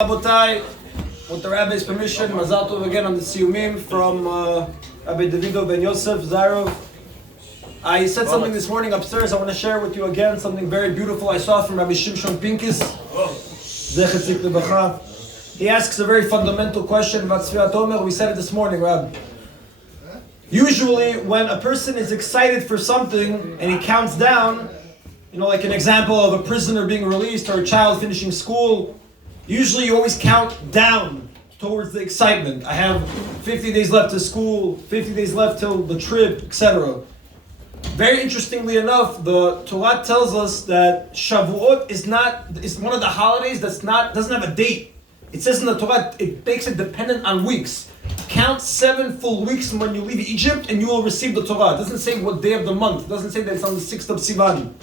Rabotai, with the Rabbi's permission, Mazal Tov again on the Siyumim from Rabbi Davido Ben Yosef Zarov. I said something this morning upstairs. I want to share with you again something very beautiful I saw from Rabbi Shimshon Pincus. He asks a very fundamental question about Sfirat OMER. We said it this morning, Rab. Usually, when a person is excited for something and he counts down, like an example of a prisoner being released or a child finishing school, usually you always count down towards the excitement. I have 50 days left to school, 50 days left till the trip, etc. Very interestingly enough, the Torah tells us that Shavuot is one of the holidays doesn't have a date. It says in the Torah, it makes it dependent on weeks. Count 7 full weeks when you leave Egypt and you will receive the Torah. It doesn't say what day of the month. It doesn't say that it's on the 6th of Sivan.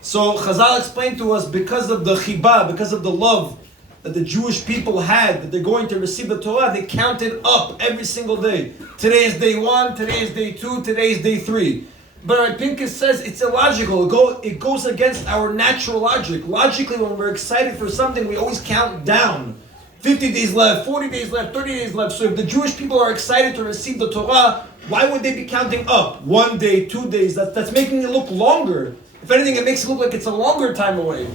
So Chazal explained to us, because of the chibah, because of the love that the Jewish people had, that they're going to receive the Torah, they counted up every single day. Today is day 1, today is day 2, today is day 3. But Rabbi Pincus says it's illogical. It goes against our natural logic. Logically, when we're excited for something, we always count down. 50 days left, 40 days left, 30 days left. So if the Jewish people are excited to receive the Torah, why would they be counting up? 1 day, 2 days, that's making it look longer. If anything, it makes it look like it's a longer time away.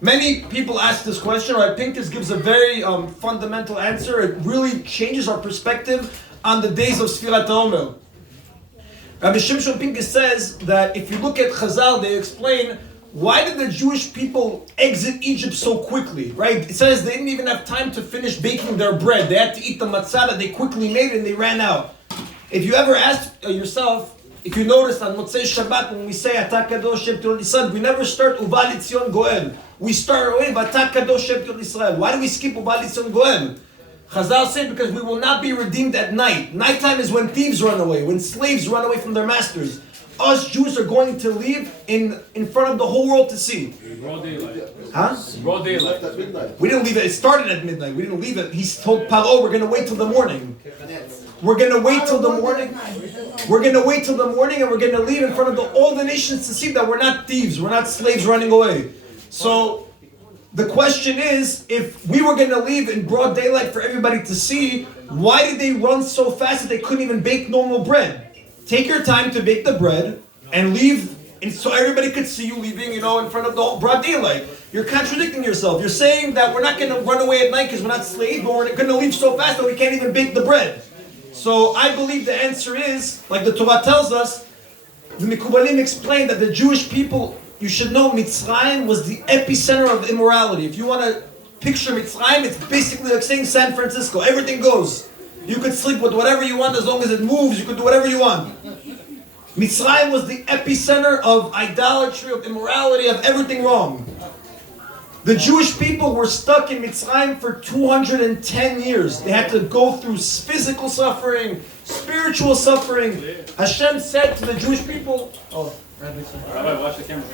Many people ask this question. Rabbi Pincus gives a very fundamental answer. It really changes our perspective on the days of Sfirat OMER. Rabbi Shimshon Pincus says that if you look at Chazal, they explain, why did the Jewish people exit Egypt so quickly, right? It says they didn't even have time to finish baking their bread. They had to eat the matzah that they quickly made and they ran out. If you ever asked yourself, if you notice on Motzei Shabbat, when we say Ata Kadosh Shem Tirot Yisrael, we never start Uva L'Tzion Goel. We start with Ata Kadosh Shem Tirot Yisrael. Why do we skip Uva L'Tzion Goel? Chazal said because we will not be redeemed at night. Nighttime is when thieves run away, when slaves run away from their masters. Us Jews are going to leave in front of the whole world to see. Broad daylight. Huh? Broad daylight. We didn't leave it. It started at midnight. We didn't leave it. He told Paro, we're going to wait till the morning. We're going to wait till the morning. We're going to wait till the morning and we're going to leave in front of all the nations to see that we're not thieves. We're not slaves running away. So the question is, if we were going to leave in broad daylight for everybody to see, why did they run so fast that they couldn't even bake normal bread? Take your time to bake the bread and leave, and so everybody could see you leaving, in front of the whole broad daylight. You're contradicting yourself. You're saying that we're not going to run away at night because we're not slaves, but we're going to leave so fast that we can't even bake the bread. So I believe the answer is, like the Torah tells us, the Mikubalim explained that the Jewish people, you should know, Mitzrayim was the epicenter of immorality. If you want to picture Mitzrayim, it's basically like saying San Francisco. Everything goes. You could sleep with whatever you want as long as it moves. You could do whatever you want. Mitzrayim was the epicenter of idolatry, of immorality, of everything wrong. The Jewish people were stuck in Mitzrayim for 210 years. They had to go through physical suffering, spiritual suffering. Hashem said to the Jewish people, Rabbi, watch the camera.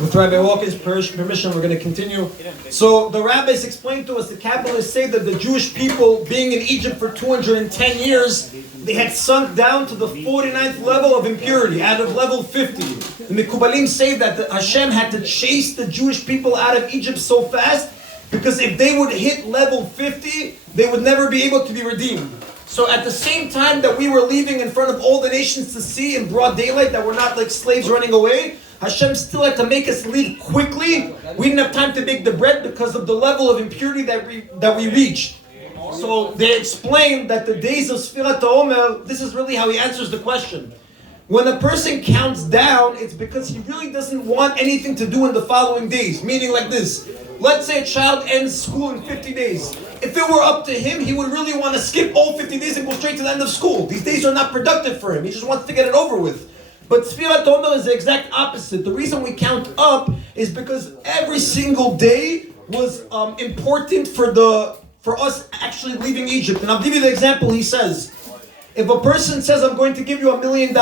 With Rabbi Walker's permission, we're going to continue. So the rabbis explained to us, the Kabbalists say that the Jewish people, being in Egypt for 210 years, they had sunk down to the 49th level of impurity, out of level 50. The Mikubalim say that Hashem had to chase the Jewish people out of Egypt so fast, because if they would hit level 50, they would never be able to be redeemed. So at the same time that we were leaving in front of all the nations to see in broad daylight that we're not like slaves running away, Hashem still had to make us leave quickly. We didn't have time to bake the bread because of the level of impurity that we reached. So they explained that the days of Sfirat OMER, this is really how he answers the question. When a person counts down, it's because he really doesn't want anything to do in the following days. Meaning like this. Let's say a child ends school in 50 days. If it were up to him, he would really want to skip all 50 days and go straight to the end of school. These days are not productive for him. He just wants to get it over with. But Sfirat OMER is the exact opposite. The reason we count up is because every single day was important for us actually leaving Egypt. And I'll give you the example. He says, if a person says, I'm going to give you $1 million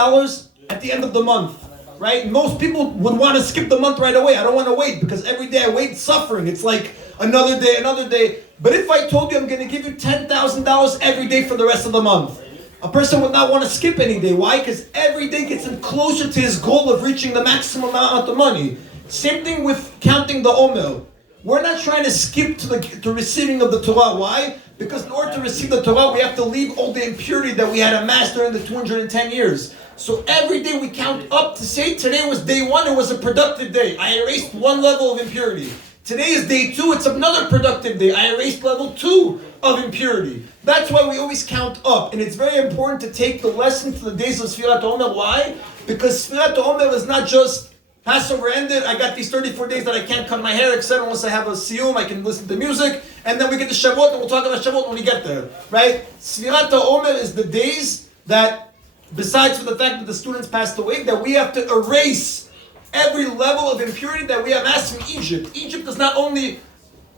at the end of the month, right? Most people would want to skip the month right away. I don't want to wait because every day I wait suffering. It's like another day. But if I told you I'm going to give you $10,000 every day for the rest of the month, a person would not want to skip any day. Why? Because every day gets him closer to his goal of reaching the maximum amount of money. Same thing with counting the OMER. We're not trying to skip to receiving of the Torah. Why? Because in order to receive the Torah, we have to leave all the impurity that we had amassed during the 210 years. So every day we count up to say today was day 1, it was a productive day. I erased 1 level of impurity. Today is day 2, it's another productive day. I erased level 2 of impurity. That's why we always count up. And it's very important to take the lesson to the days of Sfirat Omer. Why? Because Sfirat Omer is not just Passover ended, I got these 34 days that I can't cut my hair, except unless I have a siyum, I can listen to music, and then we get to Shavuot, and we'll talk about Shavuot when we get there, right? Sfirat Omer is the days that, besides for the fact that the students passed away, that we have to erase every level of impurity that we have asked from Egypt. Egypt is not only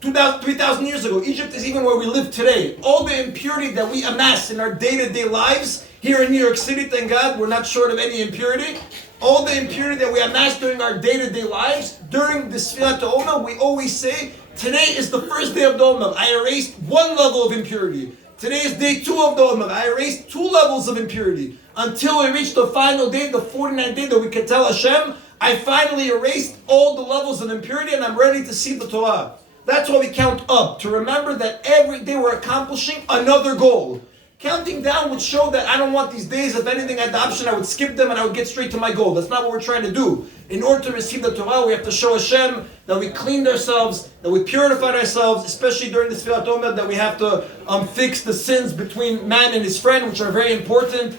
3,000 years ago, Egypt is even where we live today. All the impurity that we amass in our day-to-day lives, here in New York City, thank God, we're not short of any impurity. All the impurity that we amass during our day-to-day lives, during the Sfirat Omer, we always say, today is the first day of the Omer. I erased 1 level of impurity. Today is day 2 of the Omer. I erased 2 levels of impurity. Until we reach the final day, the 49th day, that we can tell Hashem, I finally erased all the levels of impurity and I'm ready to see the Torah. That's why we count up, to remember that every day we're accomplishing another goal. Counting down would show that I don't want these days. If anything, I had the option, I would skip them and I would get straight to my goal. That's not what we're trying to do. In order to receive the Torah, we have to show Hashem that we cleaned ourselves, that we purified ourselves, especially during the Sfirat Omer, that we have to fix the sins between man and his friend, which are very important.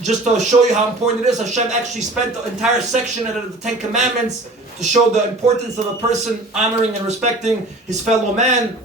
Just to show you how important it is, Hashem actually spent the entire section of the 10 Commandments to show the importance of a person honoring and respecting his fellow man.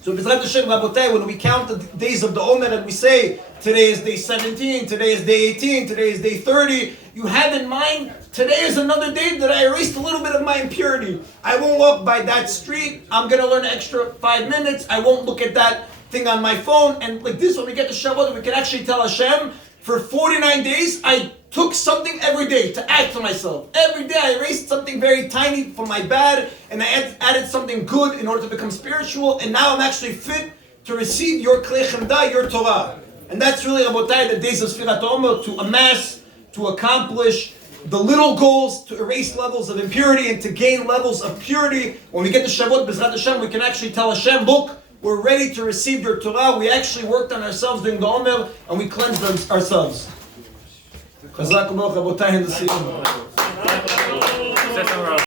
So B'ezrat Hashem, Rabotai, when we count the days of the Omer and we say, today is day 17, today is day 18, today is day 30, you have in mind, today is another day that I erased a little bit of my impurity. I won't walk by that street, I'm going to learn an extra 5 minutes, I won't look at that thing on my phone, and like this, when we get to Shavuot, we can actually tell Hashem, for 49 days, I took something every day to add to myself. Every day I erased something very tiny from my bad, and I added something good in order to become spiritual, and now I'm actually fit to receive your Klei Chemda, your Torah. And that's really, Rabotai, the days of Sfirat Omer, to amass, to accomplish the little goals, to erase levels of impurity and to gain levels of purity. When we get to Shavuot, B'ezrat Hashem, we can actually tell Hashem, look, we're ready to receive your Torah. We actually worked on ourselves during the Omer and we cleansed ourselves. Chazak Baruch Rabotai in the Siyum.